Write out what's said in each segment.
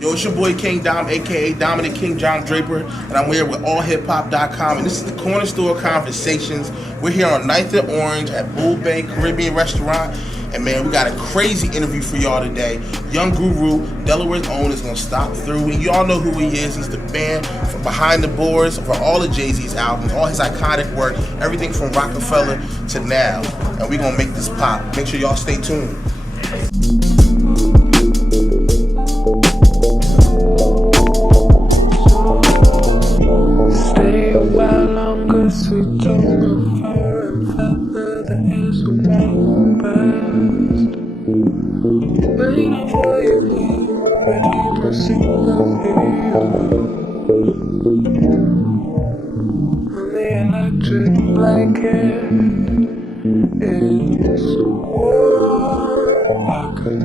Yo, it's your boy King Dom, aka Dominick King John Draper, and I'm here with allhiphop.com, and this is the Corner Store Conversations. We're here on 9th and Orange at Bull Bay Caribbean Restaurant, and man, we got a crazy interview for y'all today. Young Guru, Delaware's own, is gonna stop through, and y'all know who he is. He's the band from behind the boards for all of Jay-Z's albums, all his iconic work, everything from Rocafella to now, and we're gonna make this pop. Make sure y'all stay tuned. Stay a while longer, sweet tongue of fire and feather, the air's so warm past. Waiting for you here, ready to sing the here. On the electric blanket, it's so warm, I could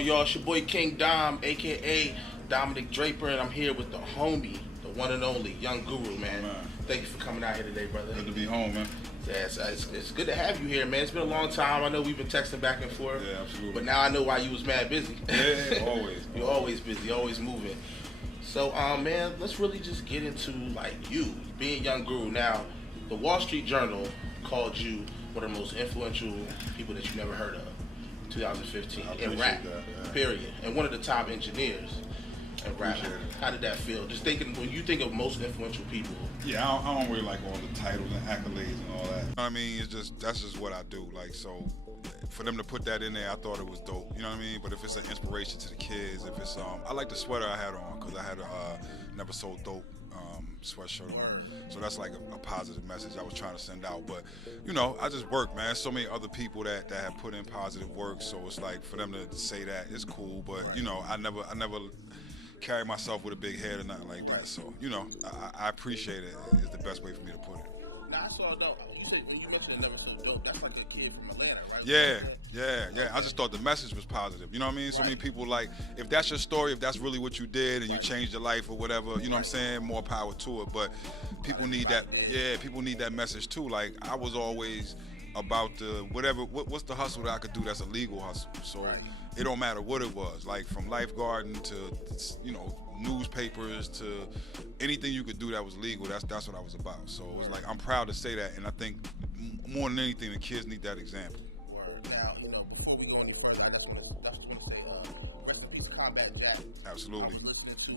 Y'all, it's your boy King Dom, aka Dominick Draper, and I'm here with the homie, the one and only Young Guru, man. Thank you for coming out here today, brother. Good to be home, man. Yeah, it's good to have you here, man. It's been a long time. I know we've been texting back and forth. Yeah, absolutely. But now I know why you was mad busy. Yeah, always. You're always busy, always moving. So, man, let's really just get into, like, you being Young Guru. Now, the Wall Street Journal called you one of the most influential people that you've never heard of. 2015 in rap, period, and one of the top engineers in rap. How did that feel? Just thinking, when you think of most influential people. Yeah, I don't really like all the titles and accolades and all that. I mean, that's just what I do. Like, so for them to put that in there, I thought it was dope. You know what I mean? But if it's an inspiration to the kids, if it's I like the sweater I had on because I had a Never So Dope sweatshirt on. So that's like a positive message I was trying to send out. But, you know, I just work, man. So many other people that have put in positive work. So it's like for them to say that, it's cool. But, you know, I never carry myself with a big head or nothing like that. So, you know, I appreciate it is the best way for me to put it. Now, I saw though, you said when you mentioned Never So Dope, that's like a kid from Atlanta, right? Yeah. I just thought the message was positive. You know what I mean? So many people, like, if that's your story, if that's really what you did and you changed your life or whatever, you know what I'm saying? More power to it. But people need that. Yeah, people need that message too. Like, I was always about the whatever. What's the hustle that I could do that's a legal hustle? So it don't matter what it was. Like from lifeguarding to, you know, newspapers to anything you could do that was legal. That's what I was about. So it was like, I'm proud to say that, and I think more than anything, the kids need that example. Now, you know, before we go any further, I just want to say, rest in peace, Combat Jack. Absolutely. I was listening to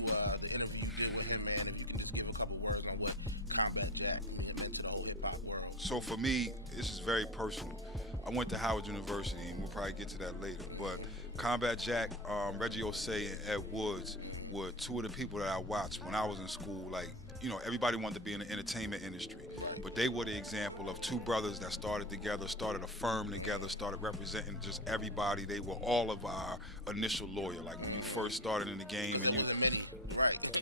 the interview you did with him, man. If you can just give a couple words on what Combat Jack meant to the whole hip hop world. So for me, this is very personal. I went to Howard University, and we'll probably get to that later. But Combat Jack, Reggie Osei, and Ed Woods were two of the people that I watched when I was in school. Like, you know, everybody wanted to be in the entertainment industry, but they were the example of two brothers that started together, started a firm together, started representing just everybody. They were all of our initial lawyer. Like when you first started in the game, and it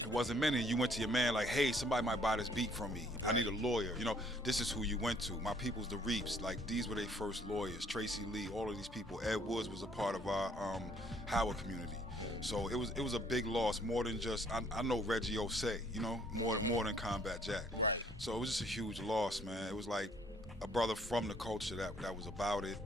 wasn't many. You went to your man like, hey, somebody might buy this beat from me. I need a lawyer. You know, this is who you went to. My people's the Reaps. Like these were their first lawyers. Tracy Lee, all of these people. Ed Woods was a part of our Howard community. So it was a big loss, more than just I know Reggie Osei, you know, more than Combat Jack. Right. So it was just a huge loss, man. It was like a brother from the culture that was about it.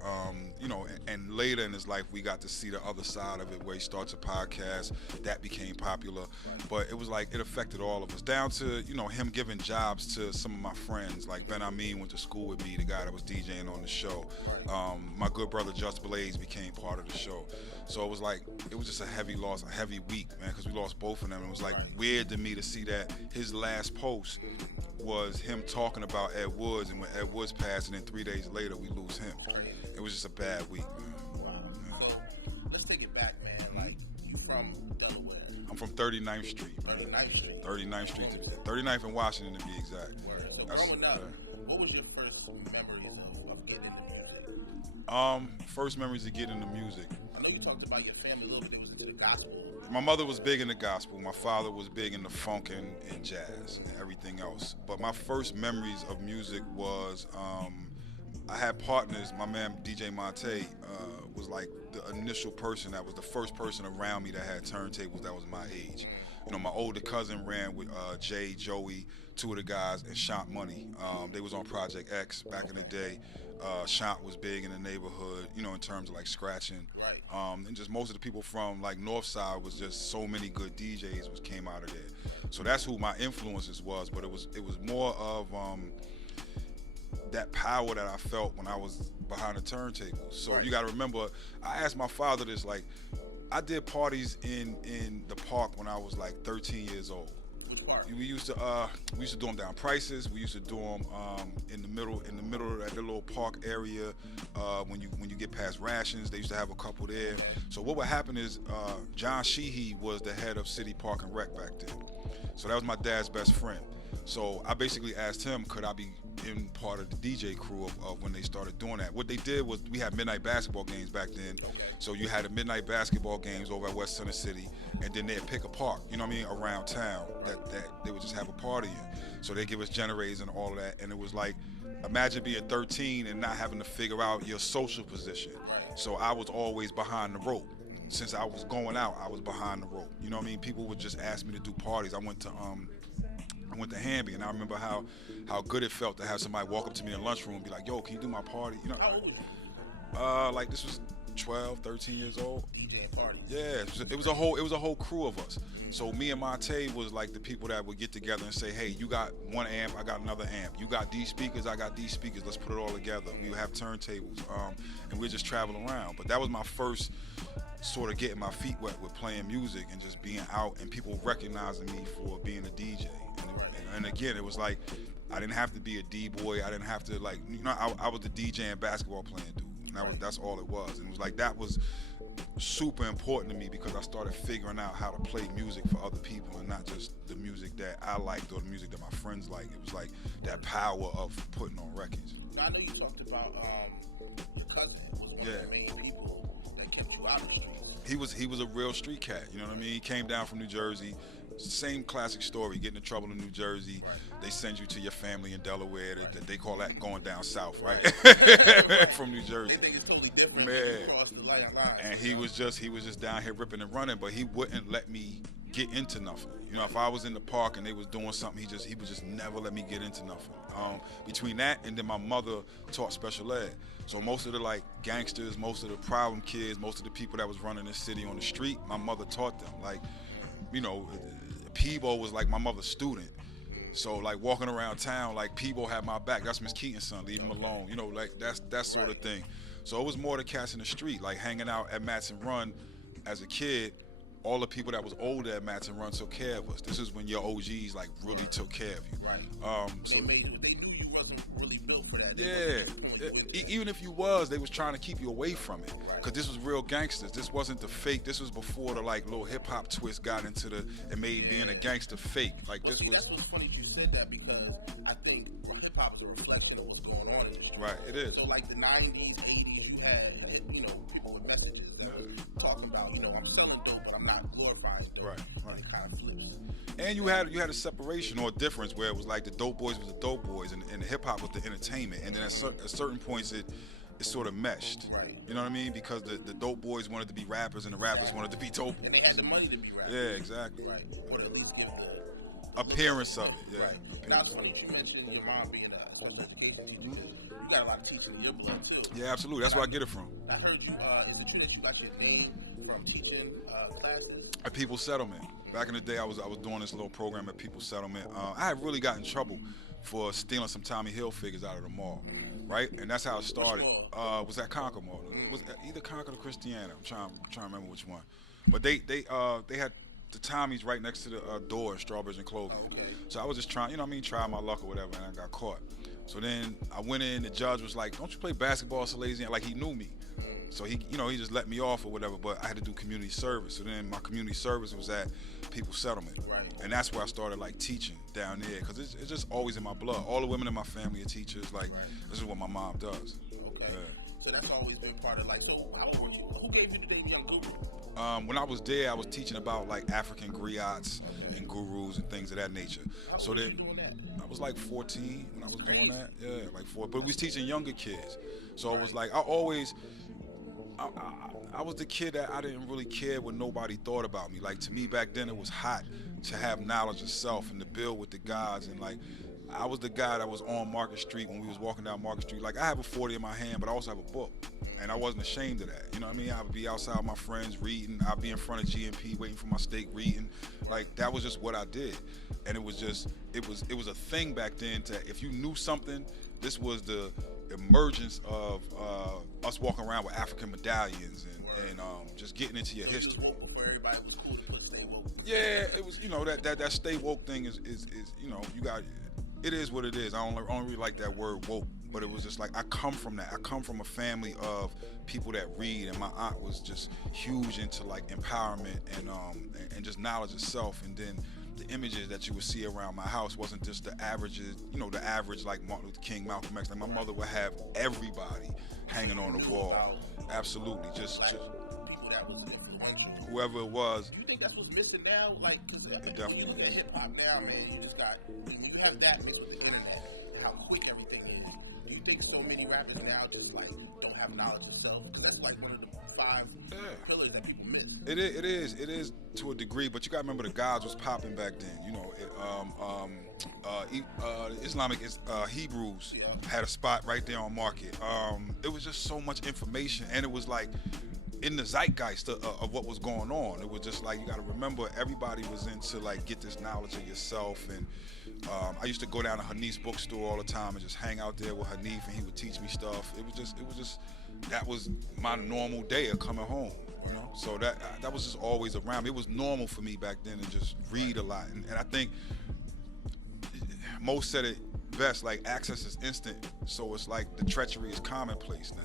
You know, and later in his life we got to see the other side of it where he starts a podcast that became popular. But it was like it affected all of us, down to, you know, him giving jobs to some of my friends. Like Ben Amin went to school with me, the guy that was DJing on the show. My good brother Just Blaze became part of the show. So it was like, it was just a heavy loss, a heavy week, man, because we lost both of them. It was like weird to me to see that his last post was him talking about Ed Woods, and when Ed Woods passed, and then 3 days later we lose him. It was just a bad week, man. Wow. So let's take it back, man. Like, you from Delaware? I'm from 39th Street, man. 39th Street, 39th and Washington to be exact. So growing up, what was your first memories of getting into music? First memories of getting into music. I know you talked about your family a little bit, was into the gospel. My mother was big in the gospel. My father was big in the funk and jazz and everything else. But my first memories of music was, I had partners. My man DJ Monte was like the initial person, that was the first person around me that had turntables that was my age. You know, my older cousin ran with Jay, Joey, two of the guys, and Shant Money. They was on Project X back in the day. Shant was big in the neighborhood, you know, in terms of like scratching. Right. And just most of the people from like North Side was just so many good DJs was came out of there. So that's who my influences was. But it was more of that power that I felt when I was behind the turntables. So you got to remember, I asked my father this, like, I did parties in the park when I was like 13 years old. Which part? We used to do them down Prices. We used to do them in the middle of that little park area. When you get past Rations, they used to have a couple there. So what would happen is John Sheehy was the head of City Park and Rec back then. So that was my dad's best friend. So I basically asked him, could I be in part of the DJ crew of when they started doing that. What they did was, we had midnight basketball games back then. So you had the midnight basketball games over at West Center City, and then they'd pick a park, you know what I mean, around town that they would just have a party in. So they give us generators and all of that, and it was like, imagine being 13 and not having to figure out your social position. So I was always behind the rope. Since I was going out, I was behind the rope. You know what I mean? People would just ask me to do parties. I went to Hamby, and I remember how good it felt to have somebody walk up to me in the lunchroom and be like, yo, can you do my party? You know, like this was 12, 13 years old. Yeah, it was a whole crew of us. So me and Monte was like the people that would get together and say, hey, you got one amp, I got another amp. You got these speakers, I got these speakers. Let's put it all together. We would have turntables, and we'd just travel around. But that was my first sort of getting my feet wet with playing music and just being out and people recognizing me for being a DJ. And again, it was like, I didn't have to be a D-boy. I didn't have to, like, you know, I was the DJ and basketball playing dude. And that's all it was. And it was like, that was super important to me because I started figuring out how to play music for other people and not just the music that I liked or the music that my friends liked. It was like that power of putting on records. I know you talked about your cousin was one of the main people that kept you out of the streets. He was a real street cat, you know what I mean? He came down from New Jersey. Same classic story, getting in trouble in New Jersey. They send you to your family in Delaware. They call that going down south, right? From New Jersey. They think it's totally different. Man. Across the line. And he was just down here ripping and running, but he wouldn't let me get into nothing. You know, if I was in the park and they was doing something, he would just never let me get into nothing. Between that and then my mother taught special ed. So most of the like gangsters, most of the problem kids, most of the people that was running the city on the street, my mother taught them. Like, you know, Peebo was like my mother's student. So like walking around town, like Peebo had my back. That's Miss Keaton's son, leave him alone. You know, like that sort of thing. So it was more the cats in the street, like hanging out at Matson Run as a kid. All the people that was older at Matson Run took care of us. This is when your OGs like really took care of you. Right. So they knew you wasn't really built for that. Even if you was, they was trying to keep you away from it. Cause this was real gangsters. This wasn't the fake. This was before the like little hip hop twist got into and made being a gangster fake. Like this was. That's what's funny you said that because I think hip hop is a reflection of what's going on in the street. Right. It is. So like the 90s, 80s, you had people with messages that were talking about I'm selling dope, but I'm not glorifying dope. Right. It kind of flips. And you had a separation or a difference where it was like the dope boys was the dope boys and the hip hop was the entertainment. And then at certain points it sort of meshed. Right. You know what I mean? Because the dope boys wanted to be rappers and the rappers wanted to be dope boys. And they had the money to be rappers. Yeah, exactly. Right. Or at least give the appearance of it. Yeah. Right. Now, it's funny you mentioned your mom being a special education teacher. You got a lot of teaching in your blood too. Yeah, absolutely. That's where I get it from. I heard you. Is it true that you got your name from teaching classes? At People's Settlement. Back in the day, I was doing this little program at People's Settlement. I had really got in trouble for stealing some Tommy Hilfigers out of the mall, right? And that's how it started. Was at Concord Mall. It was either Concord or Christiana. I'm trying to remember which one. But they had the Tommies right next to the door in Strawbridge and Clover. Okay. So I was just trying, try my luck or whatever, and I got caught. So then I went in. The judge was like, "Don't you play basketball, Salesian?" Like he knew me. So he just let me off or whatever, but I had to do community service. So then my community service was at People's Settlement. Right. And that's where I started like teaching down there because it's just always in my blood. All the women in my family are teachers. Like this is what my mom does. Okay. So that's always been part of so how old were you? Who gave you the name Young Guru? When I was there, I was teaching about like African griots and gurus and things of that nature. How old were you doing that? I was like 14 when I was doing that. Yeah, like 4. But we was teaching younger kids. So it was like I always I was the kid that I didn't really care what nobody thought about me. Like, to me back then, it was hot to have knowledge of self and to build with the gods. And like, I was the guy that was on Market Street when we was walking down Market Street. Like, I have a 40 in my hand, but I also have a book. And I wasn't ashamed of that. You know what I mean? I would be outside with my friends reading. I'd be in front of GMP waiting for my steak reading. Like, that was just what I did. And it was a thing back then to, if you knew something, this was the emergence of us walking around with African medallions and just getting into your history. You was woke before everybody was cool to put stay woke. Yeah, it was, you know, that stay woke thing is you know, you got, it is what it is. I don't really like that word woke, but it was just like, I come from that. I come from a family of people that read, and my aunt was just huge into like empowerment and just knowledge of self. And then the images that you would see around my house wasn't just the averages, you know, the average like Martin Luther King, Malcolm X. Like, my mother would have everybody hanging on the wall. Absolutely, just people that was influential. Whoever it was. You think that's what's missing now? Like, because It definitely you look at is. hip hop now, man, you just got, when you have that mixed with the internet, how quick everything is. Do you think so many rappers now just like don't have knowledge of self? Because that's like one of the 5 pillars that people miss. It is to a degree, but you gotta remember the gods was popping back then. You know, Islamic Hebrews had a spot right there on Market. It was just so much information, and it was like in the zeitgeist of what was going on. It was just like, you gotta remember, everybody was into like, get this knowledge of yourself. And I used to go down to Hanif's bookstore all the time and just hang out there with Hanif, and he would teach me stuff. It was just that was my normal day of coming home, you know. So that was just always around. It was normal for me back then to just read a lot, and I think most said it best, like, access is instant, so it's like the treachery is commonplace now.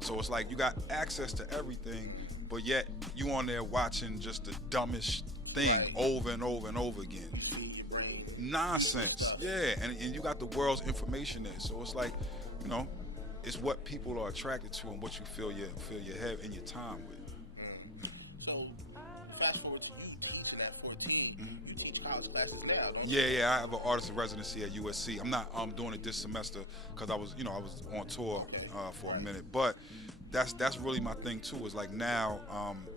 So it's like you got access to everything, but yet you on there watching just the dumbest thing over and over and over again. Nonsense. Yeah, and you got the world's information there. So it's like, you know, it's what people are attracted to and what you feel your head and your time with. So fast forward to you teaching at 14. You teach college classes now, don't you? Yeah, I have an artist in residency at USC. I'm not doing it this semester because I was on tour for a minute, but that's really my thing too. Is like now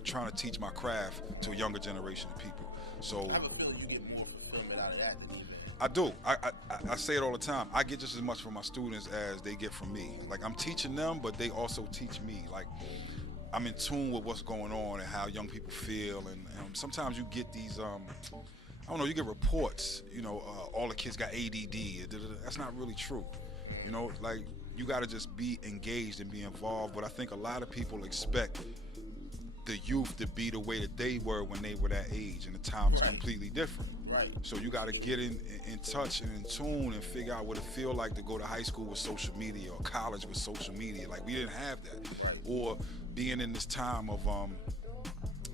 trying to teach my craft to a younger generation of people. So I have a feeling you get more fulfillment out of that than you, man. I do. I say it all the time. I get just as much from my students as they get from me. Like, I'm teaching them, but they also teach me. Like, I'm in tune with what's going on and how young people feel. And sometimes you get these, I don't know, you get reports, you know, all the kids got ADD. That's not really true. You know, like, you got to just be engaged and be involved. But I think a lot of people expect the youth to be the way that they were when they were that age, and the time is completely different. Right. So you got to get in touch and in tune and figure out what it feel like to go to high school with social media or college with social media. Like, we didn't have that. Right. Or being in this time of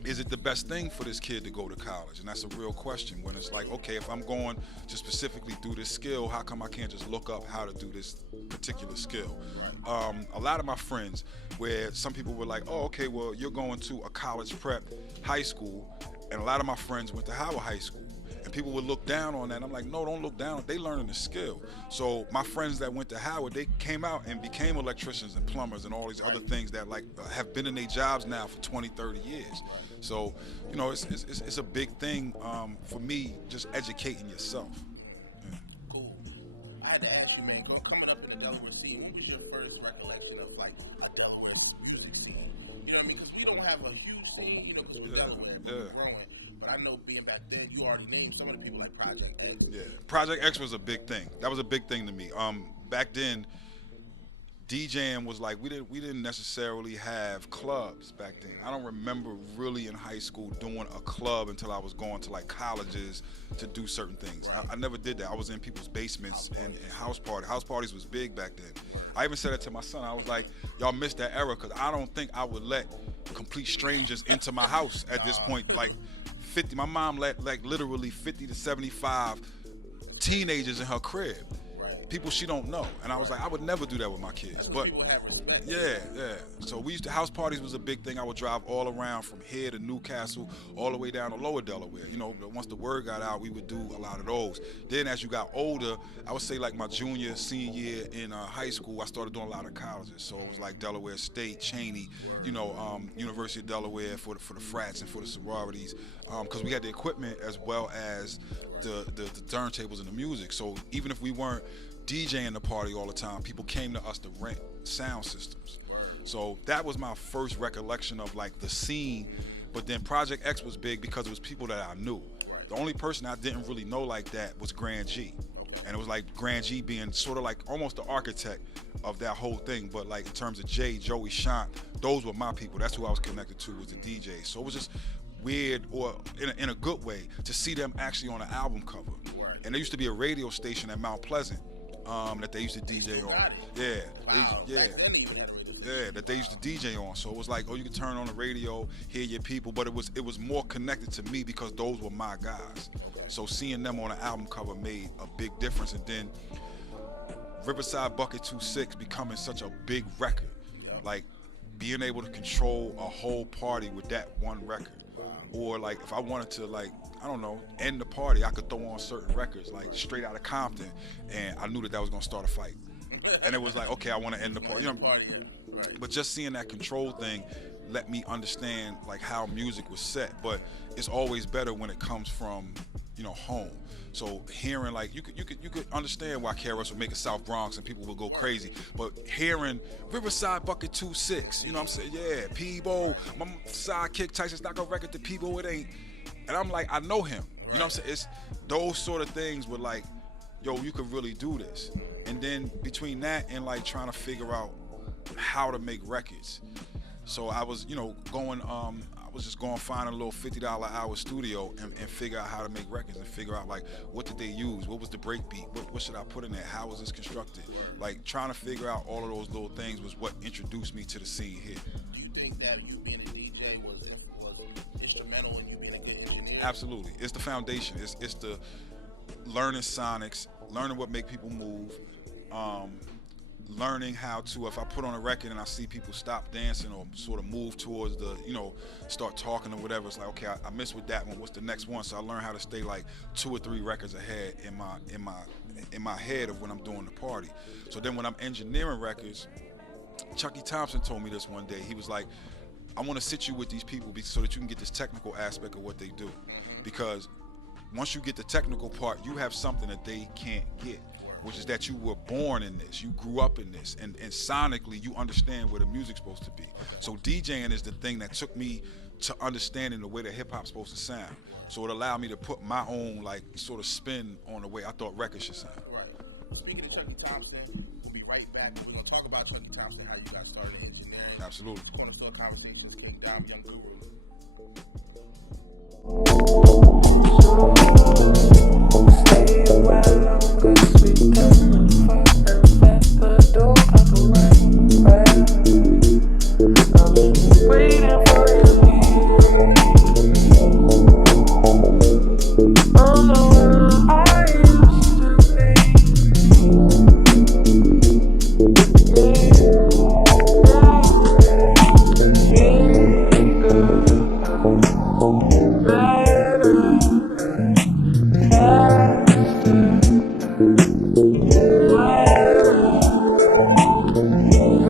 is it the best thing for this kid to go to college? And that's a real question, when it's like, okay, if I'm going to specifically do this skill, how come I can't just look up how to do this particular skill? A lot of my friends, where some people were like, oh, okay, well, you're going to a college prep high school, and a lot of my friends went to Howard High School. And people would look down on that. And I'm like, no, don't look down. They learning the skill. So my friends that went to Howard, they came out and became electricians and plumbers and all these other things that like have been in their jobs now for 20, 30 years. So, you know, it's a big thing for me, just educating yourself. Yeah. Cool. I had to ask you, man, coming up in the Delaware scene, what was your first recollection of like a Delaware music scene? You know what I mean? Because we don't have a huge scene, you know, because we're Delaware, but we're growing. But I know being back then, you already named some of the people like Project X. Yeah, Project X was a big thing. That was a big thing to me. Back then, DJing was like, we didn't necessarily have clubs back then. I don't remember really in high school doing a club until I was going to like colleges to do certain things. I never did that. I was in people's basements and house parties. House parties was big back then. I even said it to my son. I was like, y'all missed that era, because I don't think I would let complete strangers into my house at this point. Like 50, my mom let like literally 50 to 75 teenagers in her crib. people she don't know. And I was like, I would never do that with my kids. But yeah. So we used to, house parties was a big thing. I would drive all around from here to Newcastle, all the way down to Lower Delaware. You know, once the word got out, we would do a lot of those. Then as you got older, I would say like my junior, senior year in high school, I started doing a lot of colleges. So it was like Delaware State, Cheney, you know, University of Delaware for the frats and for the sororities, because we had the equipment as well as the turntables and the music. So even if we weren't DJing the party all the time, people came to us to rent sound systems. So that was my first recollection of like the scene. But then Project X was big because it was people that I knew. The only person I didn't really know like that was Grand G. And it was like Grand G being sort of like almost the architect of that whole thing. But like in terms of Jay, Joey, Shant, those were my people. That's who I was connected to, was the DJ. So it was just weird, or in a good way, to see them actually on an album cover. And there used to be a radio station at Mount Pleasant that they used to DJ on. Yeah, that they used to DJ on. So it was like, oh, you could turn on the radio, hear your people, but it was more connected to me because those were my guys. So seeing them on an album cover made a big difference. And then Riverside Bucket 26 becoming such a big record, like being able to control a whole party with that one record. Or like if I wanted to, like, I don't know, end the party, I could throw on certain records, like Straight Outta Compton, and I knew that was gonna start a fight. And it was like, okay, I want to end the party. You know, but just seeing that control thing let me understand like how music was set. But it's always better when it comes from, you know, home. So hearing like you could understand why KRS would make it South Bronx and people would go crazy. But hearing Riverside Bucket 26, you know what I'm saying? Yeah, Peebo, my sidekick Tyson's not gonna record the Peebo, it ain't. And I'm like, I know him. You know what I'm saying? It's those sort of things were like, yo, you could really do this. And then between that and like trying to figure out how to make records. So I was, you know, going, I was just going find a little $50 hour studio and figure out how to make records and figure out like what did they use, what was the break beat, what should I put in there, how was this constructed? Like trying to figure out all of those little things was what introduced me to the scene here. Do you think that you being a DJ was instrumental in you being a good engineer? Absolutely, it's the foundation. It's the learning sonics, learning what make people move. Learning how to, if I put on a record and I see people stop dancing or sort of move towards the, you know, start talking or whatever, it's like, okay, I missed with that one, what's the next one? So I learned how to stay like 2 or 3 records ahead in my head of when I'm doing the party. So then when I'm engineering records, Chucky Thompson told me this one day. He was like, I want to sit you with these people so that you can get this technical aspect of what they do. Because once you get the technical part, you have something that they can't get, which is that you were born in this, you grew up in this, and sonically you understand where the music's supposed to be. So DJing is the thing that took me to understanding the way that hip hop's supposed to sound. So it allowed me to put my own like sort of spin on the way I thought records should sound. Right. Speaking of Chucky Thompson, we'll be right back. We're gonna talk about Chucky Thompson, how you got started in engineering. Absolutely. Corner Store Conversations, King Dom, Young Guru. Stay away.